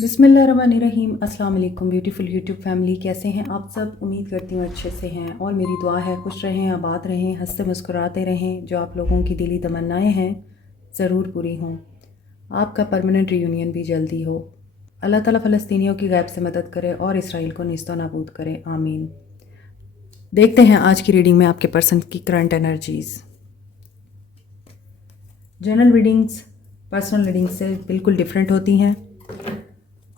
बिस्मिल्लाहिर्रहमानिर्रहीम। अस्सलाम वालेकुम ब्यूटीफुल यूट्यूब फैमिली, कैसे हैं आप सब? उम्मीद करती हूँ अच्छे से हैं और मेरी दुआ है खुश रहें, आबाद रहें, हंसते मुस्कुराते रहें। जो आप लोगों की दिली तमन्नाएं हैं ज़रूर पूरी हों। आपका परमानेंट रियूनियन भी जल्दी हो। अल्लाह ताला फ़लस्तीनियों की गैब से मदद करे और इसराइल को निस्तो नाबूद करे, आमीन। देखते हैं आज की रीडिंग में आपके पर्सन की current energies. General readings personal readings से बिल्कुल डिफरेंट होती हैं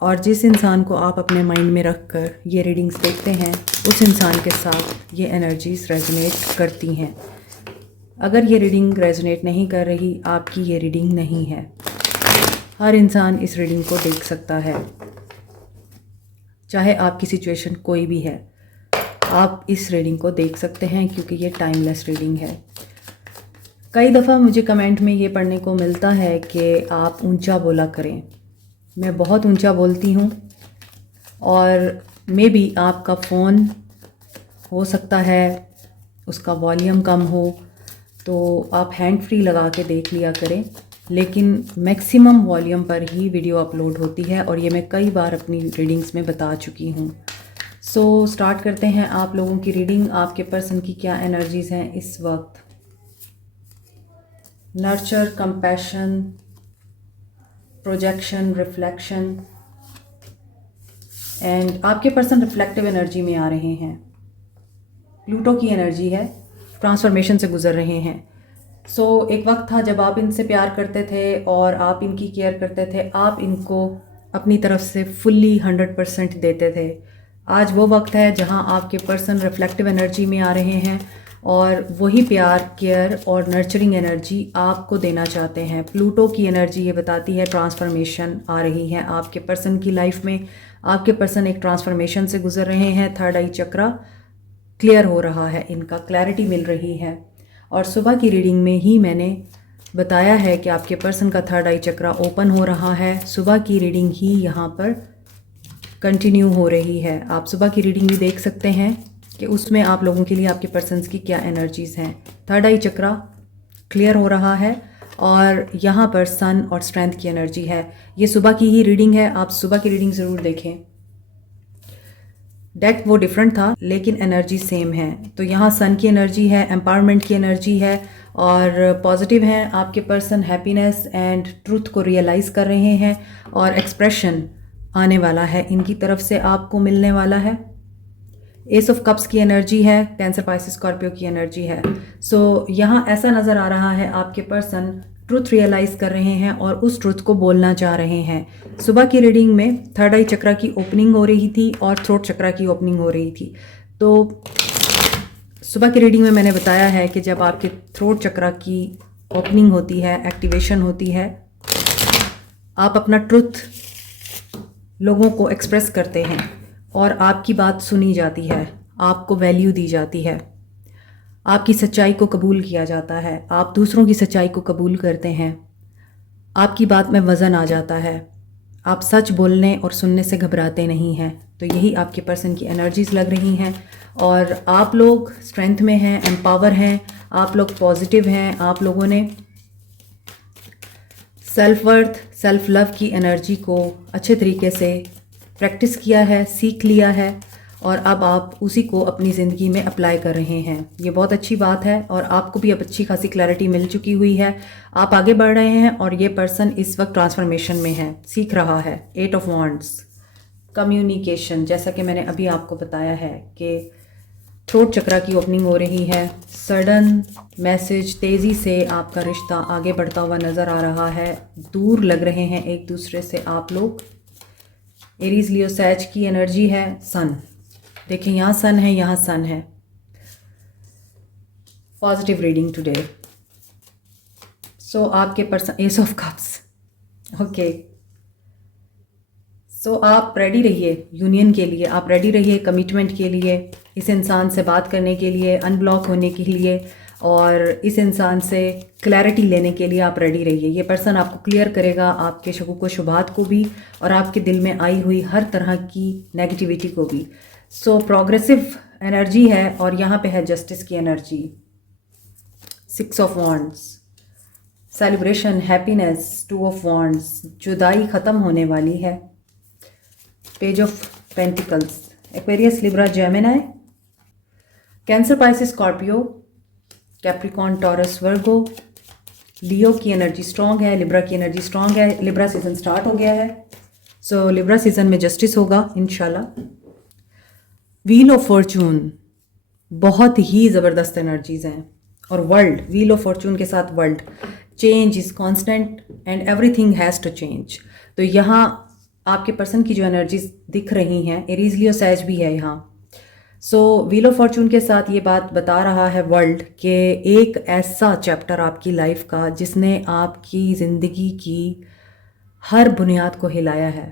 और जिस इंसान को आप अपने माइंड में रख कर ये रीडिंग्स देखते हैं उस इंसान के साथ ये एनर्जीज रेजोनेट करती हैं। अगर ये रीडिंग रेजोनेट नहीं कर रही, आपकी ये रीडिंग नहीं है। हर इंसान इस रीडिंग को देख सकता है, चाहे आपकी सिचुएशन कोई भी है। आप इस रीडिंग को देख सकते हैं क्योंकि ये टाइमलेस रीडिंग है। कई दफ़ा मुझे कमेंट में ये पढ़ने को मिलता है कि आप ऊंचा बोला करें। मैं बहुत ऊंचा बोलती हूँ और मे बी आपका फ़ोन हो सकता है उसका वॉल्यूम कम हो, तो आप हैंड फ्री लगा के देख लिया करें। लेकिन मैक्सिमम वॉल्यूम पर ही वीडियो अपलोड होती है और ये मैं कई बार अपनी रीडिंग्स में बता चुकी हूँ। सो स्टार्ट करते हैं आप लोगों की रीडिंग। आपके पर्सन की क्या एनर्जीज़ हैं इस वक्त? Nurture, compassion, projection, reflection and आपके पर्सन रिफ्लेक्टिव एनर्जी में आ रहे हैं। प्लूटो की एनर्जी है, ट्रांसफॉर्मेशन से गुजर रहे हैं। सो एक वक्त था जब आप इनसे प्यार करते थे और आप इनकी केयर करते थे, आप इनको अपनी तरफ से फुल्ली 100% देते थे। आज वो वक्त है जहां आपके पर्सन रिफ्लेक्टिव एनर्जी में आ रहे हैं और वही प्यार, केयर और नर्चरिंग एनर्जी आपको देना चाहते हैं। प्लूटो की एनर्जी ये बताती है ट्रांसफॉर्मेशन आ रही है आपके पर्सन की लाइफ में। आपके पर्सन एक ट्रांसफॉर्मेशन से गुजर रहे हैं। थर्ड आई चक्रा क्लियर हो रहा है, इनका क्लैरिटी मिल रही है। और सुबह की रीडिंग में ही मैंने बताया है कि आपके पर्सन का थर्ड आई चक्रा ओपन हो रहा है। सुबह की रीडिंग ही यहाँ पर कंटिन्यू हो रही है। आप सुबह की रीडिंग भी देख सकते हैं कि उसमें आप लोगों के लिए आपके पर्सन्स की क्या एनर्जीज़ हैं। थर्ड आई चक्रा क्लियर हो रहा है और यहाँ पर सन और स्ट्रेंथ की एनर्जी है। ये सुबह की ही रीडिंग है, आप सुबह की रीडिंग ज़रूर देखें। डेक वो डिफरेंट था लेकिन एनर्जी सेम है। तो यहाँ सन की एनर्जी है, एम्पावरमेंट की एनर्जी है और पॉजिटिव हैं आपके पर्सन। हैप्पीनेस एंड ट्रूथ को रियलाइज़ कर रहे हैं और एक्सप्रेशन आने वाला है इनकी तरफ से, आपको मिलने वाला है। एस ऑफ कप्स की एनर्जी है, कैंसर, पाइसिस, स्कॉर्पियो की एनर्जी है। सो यहाँ ऐसा नज़र आ रहा है आपके पर्सन ट्रुथ रियलाइज़ कर रहे हैं और उस ट्रुथ को बोलना चाह रहे हैं। सुबह की रीडिंग में थर्ड आई चक्रा की ओपनिंग हो रही थी और थ्रोट चक्रा की ओपनिंग हो रही थी। तो सुबह की रीडिंग में मैंने बताया है कि जब आपके थ्रोट चक्रा की ओपनिंग होती है, एक्टिवेशन होती है, आप अपना ट्रुथ लोगों को एक्सप्रेस करते हैं और आपकी बात सुनी जाती है, आपको वैल्यू दी जाती है, आपकी सच्चाई को कबूल किया जाता है, आप दूसरों की सच्चाई को कबूल करते हैं, आपकी बात में वज़न आ जाता है, आप सच बोलने और सुनने से घबराते नहीं हैं। तो यही आपके पर्सन की एनर्जीज़ लग रही हैं और आप लोग स्ट्रेंथ में हैं, एम्पावर हैं, आप लोग पॉजिटिव हैं। आप लोगों ने सेल्फ वर्थ, सेल्फ लव की एनर्जी को अच्छे तरीके से प्रैक्टिस किया है, सीख लिया है और अब आप उसी को अपनी ज़िंदगी में अप्लाई कर रहे हैं। ये बहुत अच्छी बात है और आपको भी अब अच्छी खासी क्लैरिटी मिल चुकी हुई है। आप आगे बढ़ रहे हैं और ये पर्सन इस वक्त ट्रांसफॉर्मेशन में है, सीख रहा है। एट ऑफ वॉन्ड्स, कम्युनिकेशन, जैसा कि मैंने अभी आपको बताया है कि थ्रोट चक्रा की ओपनिंग हो रही है। सडन मैसेज, तेज़ी से आपका रिश्ता आगे बढ़ता हुआ नज़र आ रहा है। दूर लग रहे हैं एक दूसरे से आप लोग। एरीज, लियो, सैज की एनर्जी है। सन, देखिए यहाँ सन है, यहाँ सन है। Positive reading today. सो आपके person, ace of cups, okay. So आप रेडी रहिए यूनियन के लिए, आप रेडी रहिए कमिटमेंट के लिए, इस इंसान से बात करने के लिए, अनब्लॉक होने के लिए और इस इंसान से क्लैरिटी लेने के लिए आप रेडी रहिए। ये पर्सन आपको क्लियर करेगा आपके शकूक व शुबात को भी और आपके दिल में आई हुई हर तरह की नेगेटिविटी को भी। सो प्रोग्रेसिव एनर्जी है और यहाँ पे है जस्टिस की energy. Six of wands, celebration, happiness. Two of wands, जुदाई ख़त्म होने वाली है। Page of pentacles, Aquarius, Libra, Gemini, Cancer, Pisces, Scorpio, Capricorn, Taurus, Virgo. Leo की एनर्जी स्ट्रांग है, लिब्रा की एनर्जी स्ट्रांग है। लिब्रा सीजन स्टार्ट हो गया है, सो लिब्रा सीजन में जस्टिस होगा इंशाल्लाह। व्हील ऑफ फॉर्चून, बहुत ही ज़बरदस्त एनर्जीज हैं। और वर्ल्ड, व्हील ऑफ फॉर्चून के साथ world, change is constant and everything has to change. तो यहाँ आपके पर्सन की जो एनर्जीज दिख रही हैं, एरीज, लियो, सैज भी है यहाँ। सो व्हील ऑफ फॉर्चून के साथ ये बात बता रहा है वर्ल्ड कि एक ऐसा चैप्टर आपकी लाइफ का जिसने आपकी ज़िंदगी की हर बुनियाद को हिलाया है।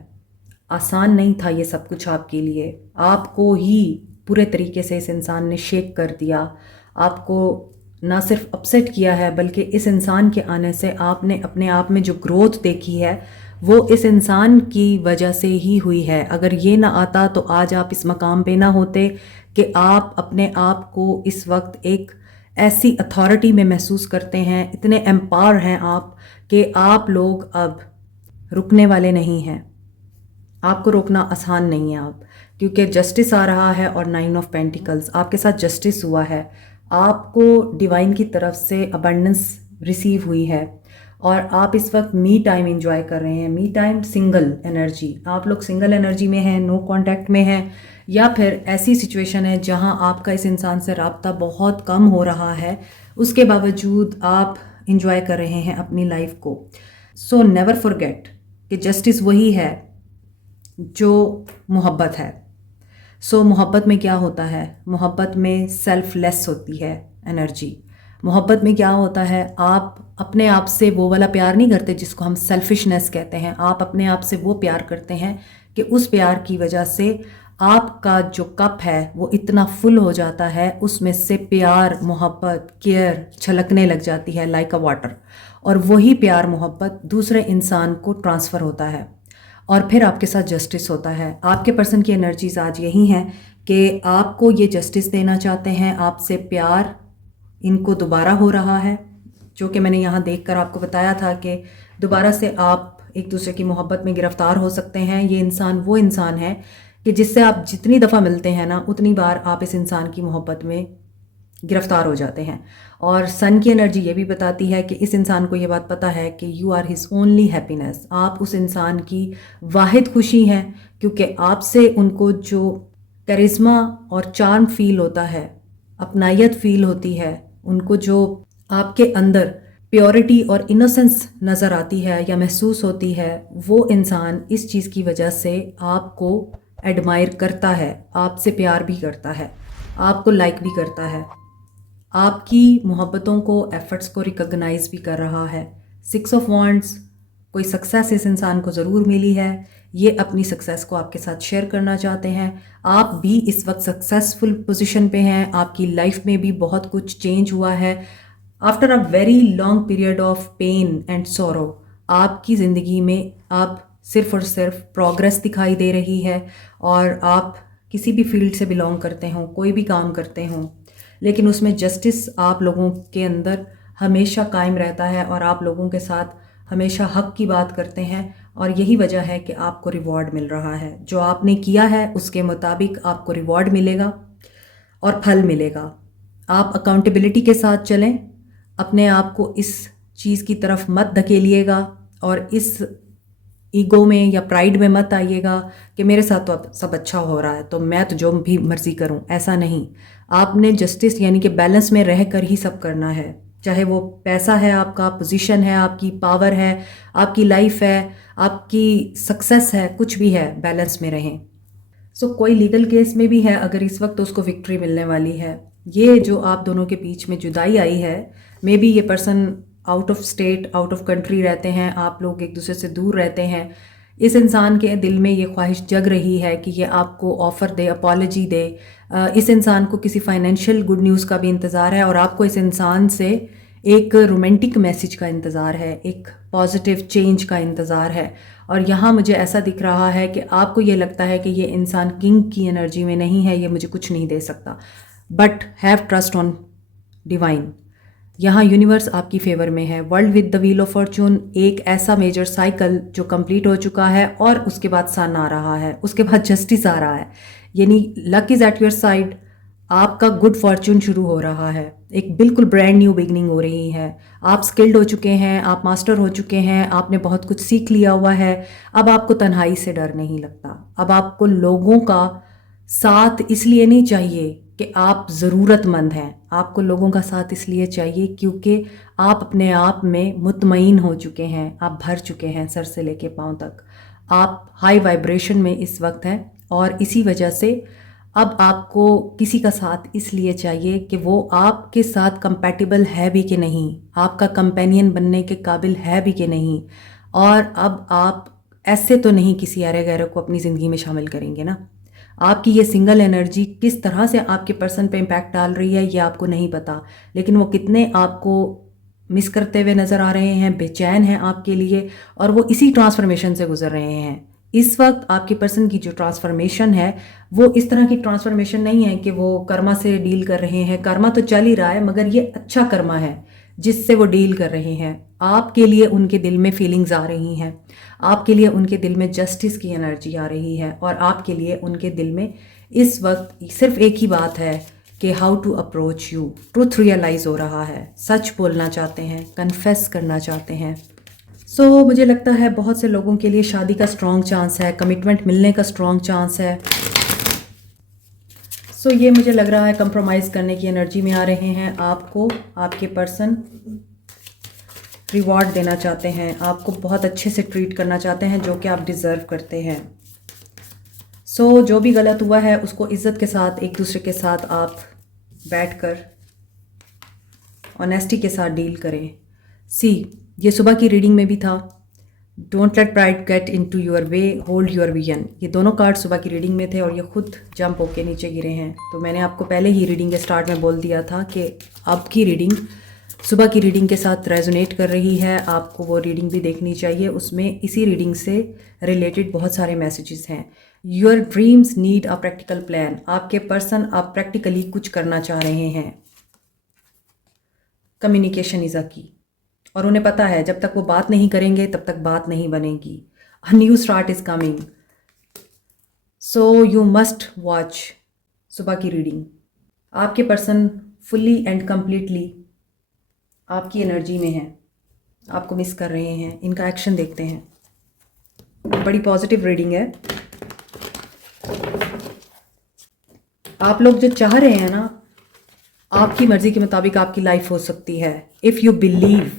आसान नहीं था ये सब कुछ आपके लिए, आपको ही पूरे तरीके से इस इंसान ने शेक कर दिया। आपको ना सिर्फ अपसेट किया है, बल्कि इस इंसान के आने से आपने अपने आप में जो ग्रोथ देखी है वो इस इंसान की वजह से ही हुई है। अगर ये ना आता तो आज आप इस मकाम पे ना होते कि आप अपने आप को इस वक्त एक ऐसी अथॉरिटी में महसूस करते हैं, इतने एम्पावर हैं आप कि आप लोग अब रुकने वाले नहीं हैं। आपको रोकना आसान नहीं है आप, क्योंकि जस्टिस आ रहा है और 9 ऑफ पेंटिकल्स आपके साथ जस्टिस हुआ है। आपको डिवाइन की तरफ से अबंडेंस रिसीव हुई है और आप इस वक्त मी टाइम एंजॉय कर रहे हैं। मी टाइम, सिंगल एनर्जी, आप लोग सिंगल एनर्जी में हैं, नो कांटेक्ट में हैं, या फिर ऐसी सिचुएशन है जहां आपका इस इंसान से राब्ता बहुत कम हो रहा है, उसके बावजूद आप एंजॉय कर रहे हैं अपनी लाइफ को। सो नेवर फॉरगेट कि जस्टिस वही है जो मोहब्बत है। सो मोहब्बत में क्या होता है, मोहब्बत में सेल्फलेस होती है एनर्जी। मोहब्बत में क्या होता है, आप अपने आप से वो वाला प्यार नहीं करते जिसको हम सेल्फिशनेस कहते हैं। आप अपने आप से वो प्यार करते हैं कि उस प्यार की वजह से आपका जो कप है वो इतना फुल हो जाता है, उसमें से प्यार, मोहब्बत, केयर छलकने लग जाती है लाइक अ वाटर। और वही प्यार, मोहब्बत दूसरे इंसान को ट्रांसफ़र होता है और फिर आपके साथ जस्टिस होता है। आपके पर्सन की एनर्जीज आज यही हैं कि आपको ये जस्टिस देना चाहते हैं, आपसे प्यार इनको दोबारा हो रहा है, जो कि मैंने यहाँ देखकर आपको बताया था कि दोबारा से आप एक दूसरे की मोहब्बत में गिरफ्तार हो सकते हैं। ये इंसान वो इंसान है कि जिससे आप जितनी दफ़ा मिलते हैं ना, उतनी बार आप इस इंसान की मोहब्बत में गिरफ्तार हो जाते हैं। और सन की एनर्जी ये भी बताती है कि इस इंसान को ये बात पता है कि you are his only happiness, आप उस इंसान की वाहिद खुशी हैं, क्योंकि आपसे उनको जो करिश्मा और चार्म फील होता है, अपनायत फील होती है, उनको जो आपके अंदर प्योरिटी और इनोसेंस नज़र आती है या महसूस होती है, वो इंसान इस चीज़ की वजह से आपको एडमायर करता है, आपसे प्यार भी करता है, आपको लाइक भी करता है, आपकी मोहब्बतों को, एफर्ट्स को रिकॉग्नाइज भी कर रहा है। 6 ऑफ वॉन्ड्स, कोई सक्सेस इस इंसान को ज़रूर मिली है, ये अपनी सक्सेस को आपके साथ शेयर करना चाहते हैं। आप भी इस वक्त सक्सेसफुल पोजीशन पे हैं, आपकी लाइफ में भी बहुत कुछ चेंज हुआ है। After a very long period of pain and sorrow, आपकी ज़िंदगी में आप सिर्फ और सिर्फ प्रोग्रेस दिखाई दे रही है। और आप किसी भी फील्ड से बिलोंग करते हों, कोई भी काम करते हों, लेकिन उसमें जस्टिस आप लोगों के अंदर हमेशा कायम रहता है और आप लोगों के साथ हमेशा हक की बात करते हैं। और यही वजह है कि आपको रिवॉर्ड मिल रहा है, जो आपने किया है उसके मुताबिक आपको रिवॉर्ड मिलेगा और फल मिलेगा। आप अकाउंटेबिलिटी के साथ चलें, अपने आप को इस चीज़ की तरफ मत धकेलिएगा और इस ईगो में या प्राइड में मत आइएगा कि मेरे साथ तो अब सब अच्छा हो रहा है तो मैं तो जो भी मर्जी करूं। ऐसा नहीं, आपने जस्टिस यानी कि बैलेंस में रह कर ही सब करना है, चाहे वो पैसा है आपका, पोजीशन है आपकी, पावर है आपकी, लाइफ है आपकी, सक्सेस है, कुछ भी है, बैलेंस में रहें। सो कोई लीगल केस में भी है, अगर इस वक्त उसको विक्ट्री मिलने वाली है। ये जो आप दोनों के बीच में जुदाई आई है, मे बी ये person out of state, out of country रहते हैं, आप लोग एक दूसरे से दूर रहते हैं। इस इंसान के दिल में ये ख्वाहिश जग रही है कि ये आपको ऑफ़र दे, अपॉलजी दे। इस इंसान को किसी फाइनेंशियल गुड न्यूज़ का भी इंतज़ार है और आपको इस इंसान से एक रोमांटिक मैसेज का इंतज़ार है, एक पॉजिटिव चेंज का इंतज़ार है। और यहाँ मुझे ऐसा दिख रहा है कि आपको ये लगता है कि ये इंसान किंग की एनर्जी में नहीं है, ये मुझे कुछ नहीं दे सकता। But have trust on divine, यहाँ यूनिवर्स आपकी फेवर में है। World with the wheel of Fortune एक ऐसा मेजर साइकिल जो कंप्लीट हो चुका है और उसके बाद सन आ रहा है, उसके बाद जस्टिस आ रहा है, यानी luck is at your side. आपका गुड फॉर्चून शुरू हो रहा है, एक बिल्कुल ब्रांड न्यू बिगनिंग हो रही है। आप स्किल्ड हो चुके हैं, आप मास्टर हो चुके हैं, आपने बहुत कुछ सीख लिया हुआ है। अब आपको तन्हाई से डर नहीं लगता। अब आपको लोगों का साथ इसलिए नहीं चाहिए कि आप ज़रूरतमंद हैं, आपको लोगों का साथ इसलिए चाहिए क्योंकि आप अपने आप में मुतमईन हो चुके हैं, आप भर चुके हैं सर से लेके पाँव तक। आप हाई वाइब्रेशन में इस वक्त हैं और इसी वजह से अब आपको किसी का साथ इसलिए चाहिए कि वो आपके साथ कंपैटिबल है भी कि नहीं, आपका कंपेनियन बनने के काबिल है भी कि नहीं। और अब आप ऐसे तो नहीं किसी अरे गैर को अपनी ज़िंदगी में शामिल करेंगे ना। आपकी ये सिंगल एनर्जी किस तरह से आपके पर्सन पे इम्पैक्ट डाल रही है ये आपको नहीं पता, लेकिन वो कितने आपको मिस करते हुए नज़र आ रहे हैं, बेचैन हैं आपके लिए, और वो इसी ट्रांसफॉर्मेशन से गुजर रहे हैं। इस वक्त आपके पर्सन की जो ट्रांसफॉर्मेशन है वो इस तरह की ट्रांसफॉर्मेशन नहीं है कि वो कर्मा से डील कर रहे हैं। कर्मा तो चल ही रहा है, मगर ये अच्छा कर्मा है जिससे वो डील कर रहे हैं। आपके लिए उनके दिल में फीलिंग्स आ रही हैं, आपके लिए उनके दिल में जस्टिस की एनर्जी आ रही है, और आपके लिए उनके दिल में इस वक्त सिर्फ एक ही बात है कि how to approach you. Truth realise हो रहा है, सच बोलना चाहते हैं, कन्फेस करना चाहते हैं। मुझे लगता है बहुत से लोगों के लिए शादी का स्ट्रॉन्ग चांस है, कमिटमेंट मिलने का स्ट्रॉन्ग चांस है। ये मुझे लग रहा है कंप्रोमाइज़ करने की एनर्जी में आ रहे हैं। आपको आपके पर्सन रिवॉर्ड देना चाहते हैं, आपको बहुत अच्छे से ट्रीट करना चाहते हैं जो कि आप डिज़र्व करते हैं। जो भी गलत हुआ है उसको इज़्ज़त के साथ एक दूसरे के साथ आप बैठकर ऑनेस्टी के साथ डील करें। ये सुबह की रीडिंग में भी था, don't let pride get into your way, hold your vision. ये दोनों कार्ड सुबह की रीडिंग में थे और ये खुद जंप होके नीचे गिरे हैं। तो मैंने आपको पहले ही रीडिंग के स्टार्ट में बोल दिया था कि अब की रीडिंग सुबह की रीडिंग के साथ रेजोनेट कर रही है, आपको वो रीडिंग भी देखनी चाहिए। उसमें इसी रीडिंग से रिलेटेड बहुत सारे मैसेजेस हैं। Your dreams need a practical plan. आपके पर्सन अब प्रैक्टिकली कुछ करना चाह रहे हैं। कम्युनिकेशन इज़ अ की, और उन्हें पता है जब तक वो बात नहीं करेंगे तब तक बात नहीं बनेगी। A new start is coming, so you must watch सुबह की रीडिंग। आपके पर्सन फुल्ली एंड कंप्लीटली आपकी एनर्जी में है, आपको मिस कर रहे हैं। इनका एक्शन देखते हैं। बड़ी पॉजिटिव रीडिंग है। आप लोग जो चाह रहे हैं ना, आपकी मर्जी के मुताबिक आपकी लाइफ हो सकती है इफ़ यू बिलीव।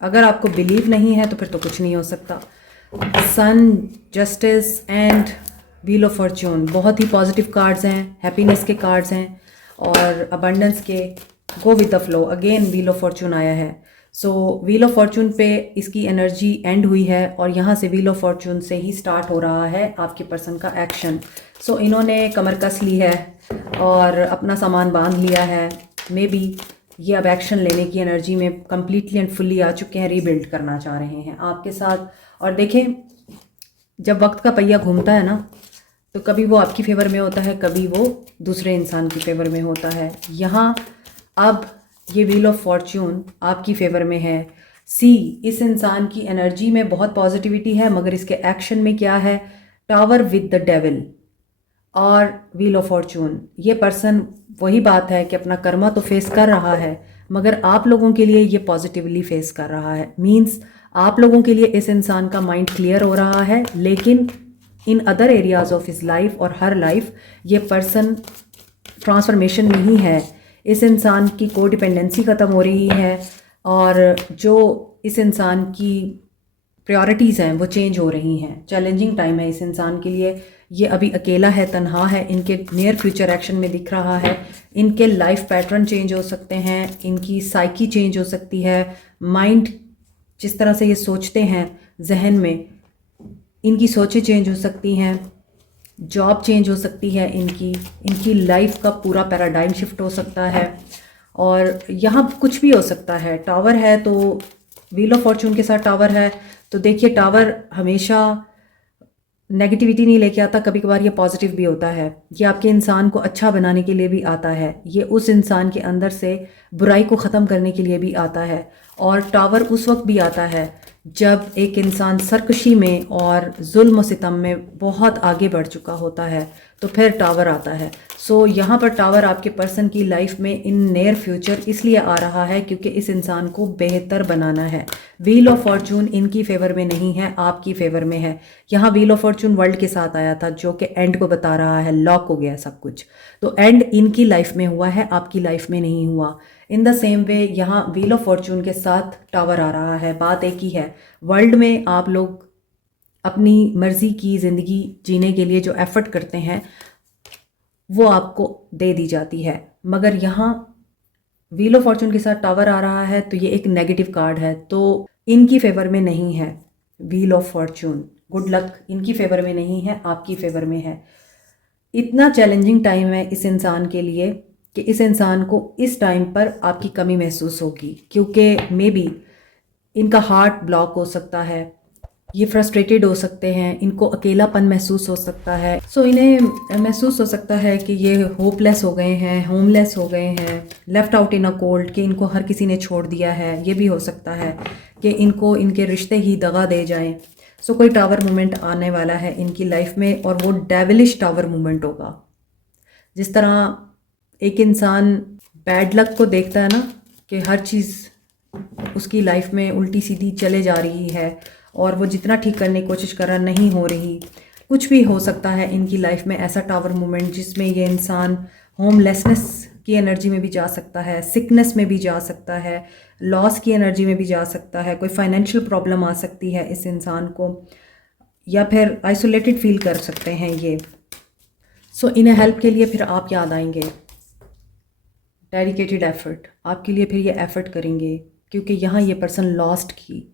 अगर आपको बिलीव नहीं है तो फिर तो कुछ नहीं हो सकता। Sun, justice and wheel of fortune बहुत ही पॉजिटिव कार्ड्स हैं, हैप्पीनेस के कार्ड्स हैं और अबंडेंस के। Go with the flow, again wheel of fortune आया है। व्हील ऑफ फॉर्चून पे इसकी एनर्जी एंड हुई है और यहाँ से व्हील ऑफ फॉर्चून से ही स्टार्ट हो रहा है आपके पर्सन का एक्शन। इन्होंने कमर कस ली है और अपना सामान बांध लिया है। मे बी ये अब एक्शन लेने की एनर्जी में कम्प्लीटली एंड फुल्ली आ चुके हैं, रीबिल्ड करना चाह रहे हैं आपके साथ। और देखें, जब वक्त का पहिया घूमता है ना, तो कभी वो आपकी फेवर में होता है, कभी वो दूसरे इंसान की फेवर में होता है। यहाँ अब ये व्हील ऑफ फॉर्च्यून आपकी फेवर में है। इस इंसान की एनर्जी में बहुत पॉजिटिविटी है, मगर इसके एक्शन में क्या है? टावर विद द डेविल और व्हील ऑफ फॉर्च्यून। ये पर्सन, वही बात है कि अपना कर्मा तो फेस कर रहा है, मगर आप लोगों के लिए ये पॉजिटिवली फेस कर रहा है। मीन्स आप लोगों के लिए इस इंसान का माइंड क्लियर हो रहा है, लेकिन in other areas of his life और हर लाइफ ये पर्सन ट्रांसफॉर्मेशन में ही है। इस इंसान की कोडिपेंडेंसी ख़त्म हो रही है और जो इस इंसान की प्रायोरिटीज़ हैं वो चेंज हो रही हैं। चैलेंजिंग टाइम है इस इंसान के लिए। ये अभी अकेला है, तन्हा है। इनके नियर फ्यूचर एक्शन में दिख रहा है। इनके लाइफ पैटर्न चेंज हो सकते हैं, इनकी साइकी चेंज हो सकती है। माइंड जिस तरह से ये सोचते हैं, जहन में इनकी सोचें चेंज हो सकती हैं। जॉब चेंज हो सकती है इनकी लाइफ का पूरा पैराडाइम शिफ्ट हो सकता है। और यहाँ कुछ भी हो सकता है। टावर है तो व्हील ऑफ फॉर्चून के साथ टावर है, तो देखिए टावर हमेशा नेगेटिविटी नहीं लेके आता, कभी कभार ये पॉजिटिव भी होता है। ये आपके इंसान को अच्छा बनाने के लिए भी आता है, ये उस इंसान के अंदर से बुराई को ख़त्म करने के लिए भी आता है। और टावर उस वक्त भी आता है जब एक इंसान सरकशी में और जुल्म और सितम में बहुत आगे बढ़ चुका होता है, तो फिर टावर आता है। सो यहाँ पर टावर आपके पर्सन की लाइफ में इन नियर फ्यूचर इसलिए आ रहा है क्योंकि इस इंसान को बेहतर बनाना है। व्हील ऑफ फॉर्चून इनकी फेवर में नहीं है, आपकी फेवर में है। यहाँ व्हील ऑफ फॉर्चून वर्ल्ड के साथ आया था जो कि एंड को बता रहा है, लॉक हो गया सब कुछ। तो एंड इनकी लाइफ में हुआ है, आपकी लाइफ में नहीं हुआ। इन द सेम वे यहाँ व्हील ऑफ फॉर्चून के साथ टावर आ रहा है। बात एक ही है, वर्ल्ड में आप लोग अपनी मर्जी की ज़िंदगी जीने के लिए जो एफर्ट करते हैं वो आपको दे दी जाती है, मगर यहाँ व्हील ऑफ फॉर्चून के साथ टावर आ रहा है तो ये एक नेगेटिव कार्ड है, तो इनकी फेवर में नहीं है wheel of Fortune. Good luck इनकी फेवर में नहीं है, आपकी फेवर में है। इतना चैलेंजिंग टाइम है इस इंसान के लिए कि इस इंसान को इस टाइम पर आपकी कमी महसूस होगी, क्योंकि मे बी इनका हार्ट ब्लॉक हो सकता है, ये फ्रस्ट्रेटेड हो सकते हैं, इनको अकेलापन महसूस हो सकता है। सो इन्हें महसूस हो सकता है कि ये होपलेस हो गए हैं, होमलेस हो गए हैं, left out in a cold, कि इनको हर किसी ने छोड़ दिया है। ये भी हो सकता है कि इनको इनके रिश्ते ही दगा दे जाएं। सो कोई टावर मोमेंट आने वाला है इनकी लाइफ में, और वो डेविलिश टावर मोमेंट होगा। जिस तरह एक इंसान बैड लक को देखता है ना, कि हर चीज़ उसकी लाइफ में उल्टी सीधी चले जा रही है और वो जितना ठीक करने की कोशिश कर रहा नहीं हो रही, कुछ भी हो सकता है इनकी लाइफ में ऐसा टावर मोमेंट जिसमें ये इंसान होमलेसनेस की एनर्जी में भी जा सकता है, सिकनेस में भी जा सकता है, लॉस की एनर्जी में भी जा सकता है, कोई फाइनेंशियल प्रॉब्लम आ सकती है इस इंसान को, या फिर आइसोलेटेड फील कर सकते हैं ये। सो इन्हें हेल्प के लिए फिर आप याद आएंगे, डेडिकेटेड एफर्ट आपके लिए फिर ये एफर्ट करेंगे, क्योंकि यहाँ ये पर्सन लॉस्ट की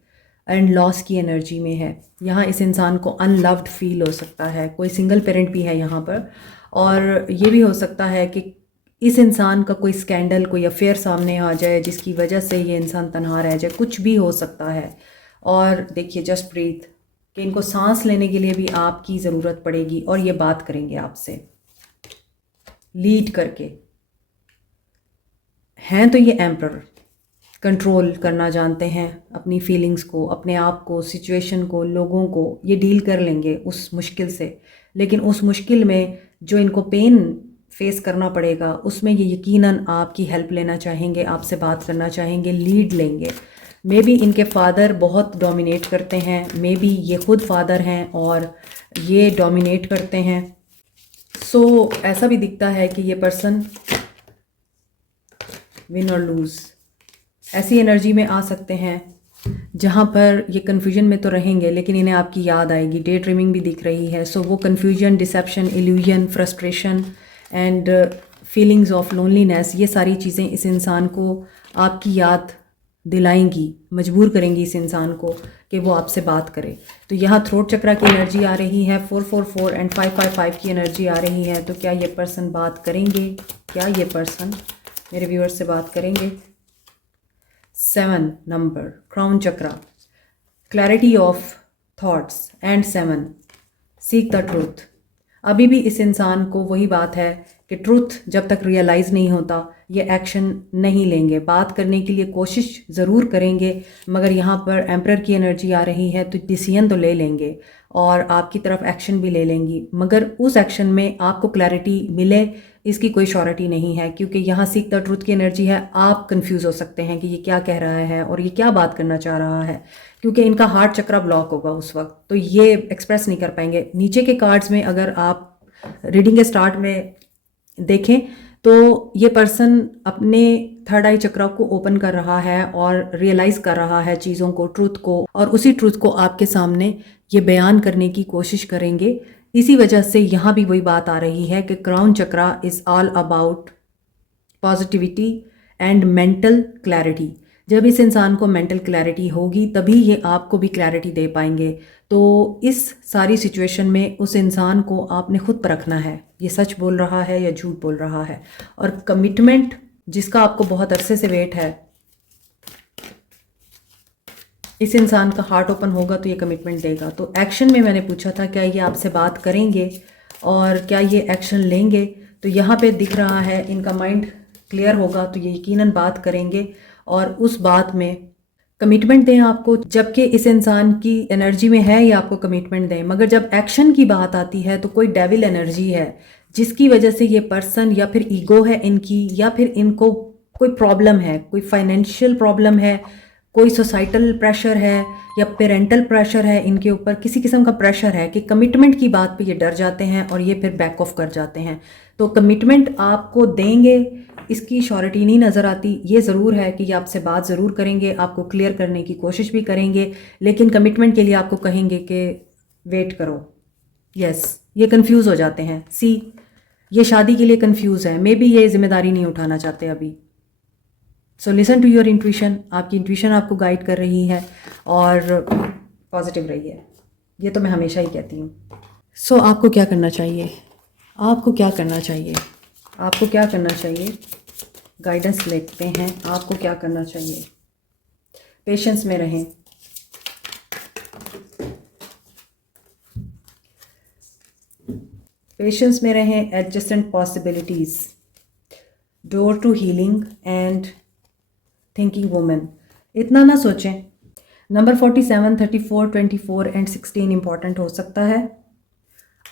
एंड लॉस की एनर्जी में है। यहाँ इस इंसान को अनलव्ड फील हो सकता है, कोई सिंगल पेरेंट भी है यहाँ पर, और ये भी हो सकता है कि इस इंसान का कोई स्कैंडल, कोई अफेयर सामने आ जाए जिसकी वजह से ये इंसान तनहा रह जाए, कुछ भी हो सकता है। और देखिए, जस्ट ब्रीथ, कि इनको सांस लेने के लिए भी आपकी ज़रूरत पड़ेगी, और ये बात करेंगे आपसे लीड करके। हैं तो ये एम्परर, कंट्रोल करना जानते हैं अपनी फीलिंग्स को, अपने आप को, सिचुएशन को, लोगों को, ये डील कर लेंगे उस मुश्किल से। लेकिन उस मुश्किल में जो इनको पेन फेस करना पड़ेगा, उसमें ये यकीनन आपकी हेल्प लेना चाहेंगे, आपसे बात करना चाहेंगे, लीड लेंगे। मे बी इनके फादर बहुत डोमिनेट करते हैं, मे बी ये खुद फादर हैं और ये डोमिनेट करते हैं। सो ऐसा भी दिखता है कि ये पर्सन विन और लूज़ ऐसी एनर्जी में आ सकते हैं जहाँ पर ये कन्फ्यूजन में तो रहेंगे, लेकिन इन्हें आपकी याद आएगी। डे ड्रीमिंग भी दिख रही है। सो वो confusion, deception, illusion, frustration and feelings of loneliness, ये सारी चीज़ें इस इंसान को आपकी याद दिलाएंगी, मजबूर करेंगी इस इंसान को कि वो आपसे बात करे। तो यहाँ थ्रोट चक्रा की एनर्जी आ रही है, 444 एंड 555 की एनर्जी आ रही है। तो क्या ये पर्सन बात करेंगे? क्या ये पर्सन मेरे व्यूअर्स से बात करेंगे? 7 number, crown chakra, clarity of thoughts and 7, seek the truth. अभी भी इस इंसान को वही बात है कि ट्रूथ जब तक रियलाइज़ नहीं होता ये एक्शन नहीं लेंगे। बात करने के लिए कोशिश ज़रूर करेंगे, मगर यहाँ पर एम्परर की एनर्जी आ रही है, तो डिसीजन तो ले लेंगे और आपकी तरफ एक्शन भी ले लेंगी, मगर उस एक्शन में आपको क्लैरिटी मिले इसकी कोई श्योरिटी नहीं है, क्योंकि यहाँ सीक द ट्रूथ की एनर्जी है। आप कंफ्यूज हो सकते हैं कि ये क्या कह रहा है और ये क्या बात करना चाह रहा है, क्योंकि इनका हार्ट चक्रा ब्लॉक होगा उस वक्त, तो ये एक्सप्रेस नहीं कर पाएंगे। नीचे के कार्ड्स में अगर आप रीडिंग के स्टार्ट में देखें तो ये पर्सन अपने थर्ड आई चक्रा को ओपन कर रहा है और रियलाइज़ कर रहा है चीज़ों को, ट्रूथ को, और उसी ट्रूथ को आपके सामने ये बयान करने की कोशिश करेंगे। इसी वजह से यहाँ भी वही बात आ रही है कि crown chakra is all about positivity and mental clarity. जब इस इंसान को मेंटल क्लैरिटी होगी तभी ये आपको भी क्लैरिटी दे पाएंगे। तो इस सारी सिचुएशन में उस इंसान को आपने खुद परखना है, ये सच बोल रहा है या झूठ बोल रहा है। और कमिटमेंट जिसका आपको बहुत अरसे से वेट है, इस इंसान का हार्ट ओपन होगा तो ये कमिटमेंट देगा। तो एक्शन में मैंने पूछा था क्या ये आपसे बात करेंगे और क्या ये एक्शन लेंगे, तो यहाँ पे दिख रहा है इनका माइंड क्लियर होगा तो ये यकीनन बात करेंगे और उस बात में कमिटमेंट दें आपको। जबकि इस इंसान की एनर्जी में है ये आपको कमिटमेंट दें, मगर जब एक्शन की बात आती है तो कोई डेविल एनर्जी है जिसकी वजह से ये पर्सन या फिर ईगो है इनकी, या फिर इनको कोई प्रॉब्लम है, कोई फाइनेंशियल प्रॉब्लम है, कोई सोसाइटल प्रेशर है या पेरेंटल प्रेशर है, इनके ऊपर किसी किस्म का प्रेशर है कि कमिटमेंट की बात पे ये डर जाते हैं और ये फिर बैक ऑफ कर जाते हैं। तो कमिटमेंट आपको देंगे इसकी श्योरिटी नहीं नज़र आती। ये ज़रूर है कि ये आपसे बात ज़रूर करेंगे, आपको क्लियर करने की कोशिश भी करेंगे, लेकिन कमिटमेंट के लिए आपको कहेंगे कि वेट करो। यस, ये कंफ्यूज हो जाते हैं। सी, ये शादी के लिए कंफ्यूज है, मे बी ये जिम्मेदारी नहीं उठाना चाहते अभी। So listen to your intuition, आपकी इंट्यूशन आपको गाइड कर रही है और पॉजिटिव रही है, ये तो मैं हमेशा ही कहती हूँ। सो आपको क्या करना चाहिए, आपको क्या करना चाहिए, आपको क्या करना चाहिए, गाइडेंस लेते हैं। आपको क्या करना चाहिए, पेशेंस में रहें, पेशेंस में रहें, adjustment possibilities, door to healing and thinking women. इतना ना सोचें। नंबर 47, 34, 24 एंड 16 इंपॉर्टेंट हो सकता है।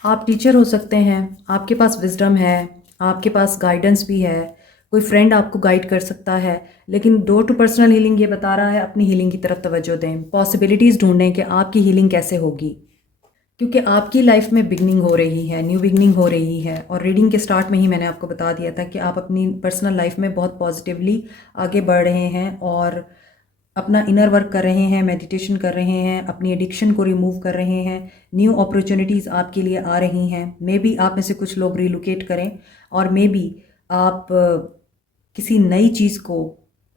आप टीचर हो सकते हैं, आपके पास विजडम है, आपके पास गाइडेंस भी है, कोई फ्रेंड आपको गाइड कर सकता है, लेकिन डोर टू पर्सनल हीलिंग ये बता रहा है अपनी हीलिंग की तरफ तवज्जो दें, पॉसिबिलिटीज़ ढूंढें कि आपकी हीलिंग कैसे होगी, क्योंकि आपकी लाइफ में बिगनिंग हो रही है, न्यू बिगनिंग हो रही है। और रीडिंग के स्टार्ट में ही मैंने आपको बता दिया था कि आप अपनी पर्सनल लाइफ में बहुत पॉजिटिवली आगे बढ़ रहे हैं और अपना इनर वर्क कर रहे हैं, मेडिटेशन कर रहे हैं, अपनी एडिक्शन को रिमूव कर रहे हैं, न्यू अपॉर्चुनिटीज़ आपके लिए आ रही हैं। मे बी आप में से कुछ लोग रिलोकेट करें और मे बी आप किसी नई चीज़ को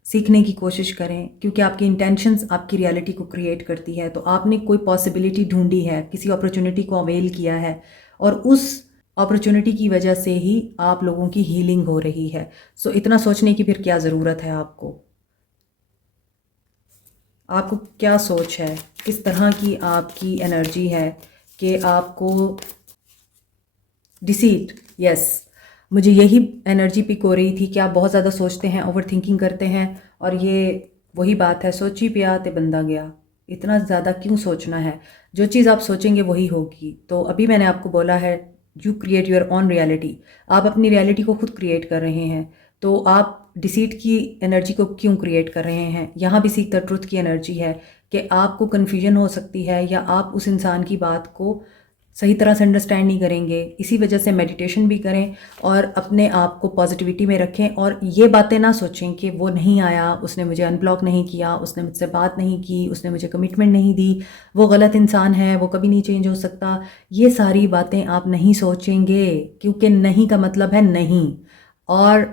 सीखने की कोशिश करें, क्योंकि आपकी इंटेंशंस आपकी रियलिटी को क्रिएट करती है। तो आपने कोई पॉसिबिलिटी ढूंढी है, किसी अपॉर्चुनिटी को अवेल किया है और उस अपॉर्चुनिटी की वजह से ही आप लोगों की हीलिंग हो रही है। सो इतना सोचने की फिर क्या ज़रूरत है आपको, आपको क्या सोच है, किस तरह की आपकी एनर्जी है कि आपको डिसीट। यस, मुझे यही एनर्जी पिक हो रही थी कि आप बहुत ज़्यादा सोचते हैं, ओवर थिंकिंग करते हैं और ये वही बात है, सोची पिया ते बंदा गया। इतना ज़्यादा क्यों सोचना है, जो चीज़ आप सोचेंगे वही होगी। तो अभी मैंने आपको बोला है you create your on reality, आप अपनी रियलिटी को खुद क्रिएट कर रहे हैं। तो आप डिसीट की एनर्जी को क्यों क्रिएट कर रहे हैं, यहाँ भी सीख द ट्रुथ की एनर्जी है कि आपको कन्फ्यूजन हो सकती है या आप उस इंसान की बात को सही तरह से अंडरस्टैंड नहीं करेंगे। इसी वजह से मेडिटेशन भी करें और अपने आप को पॉजिटिविटी में रखें और ये बातें ना सोचें कि वो नहीं आया, उसने मुझे अनब्लॉक नहीं किया, उसने मुझसे बात नहीं की, उसने मुझे कमिटमेंट नहीं दी, वो गलत इंसान है, वो कभी नहीं चेंज हो सकता। ये सारी बातें आप नहीं सोचेंगे, क्योंकि नहीं का मतलब है नहीं, और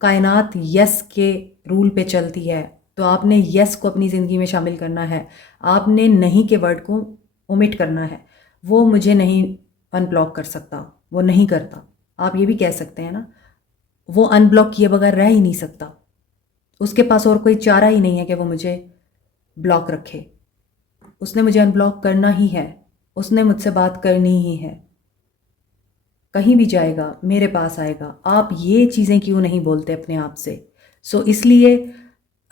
कायनात यस के रूल पे चलती है। तो आपने यस को अपनी ज़िंदगी में शामिल करना है, आपने नहीं के वर्ड को ओमिट करना है। वो मुझे नहीं अनब्लॉक कर सकता, वो नहीं करता, आप ये भी कह सकते हैं ना, वो अनब्लॉक किए बगैर रह ही नहीं सकता, उसके पास और कोई चारा ही नहीं है कि वो मुझे ब्लॉक रखे। उसने मुझे अनब्लॉक करना ही है, उसने मुझसे बात करनी ही है, कहीं भी जाएगा मेरे पास आएगा। आप ये चीज़ें क्यों नहीं बोलते अपने आप से? सो इसलिए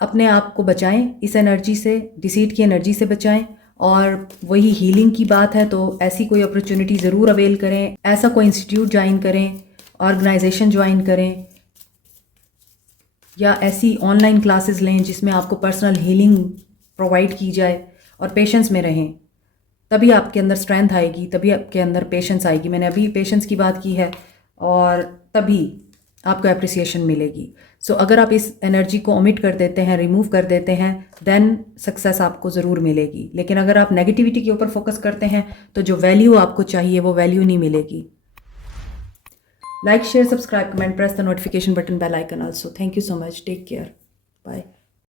अपने आप को बचाएं इस एनर्जी से, डिसीट की एनर्जी से बचाएं। और वही हीलिंग की बात है तो ऐसी कोई अपॉर्चुनिटी ज़रूर अवेल करें, ऐसा कोई इंस्टीट्यूट ज्वाइन करें, ऑर्गेनाइजेशन ज्वाइन करें या ऐसी ऑनलाइन क्लासेस लें जिसमें आपको पर्सनल हीलिंग प्रोवाइड की जाए। और पेशेंस में रहें, तभी आपके अंदर स्ट्रेंथ आएगी, तभी आपके अंदर पेशेंस आएगी। मैंने अभी पेशेंस की बात की है और तभी आपको एप्रिसिएशन मिलेगी। सो अगर आप इस एनर्जी को ओमिट कर देते हैं, रिमूव कर देते हैं, देन सक्सेस आपको ज़रूर मिलेगी। लेकिन अगर आप नेगेटिविटी के ऊपर फोकस करते हैं तो जो वैल्यू आपको चाहिए वो वैल्यू नहीं मिलेगी। Like, share, subscribe, comment, press the notification button, bell icon also. Thank you so much, take care, bye.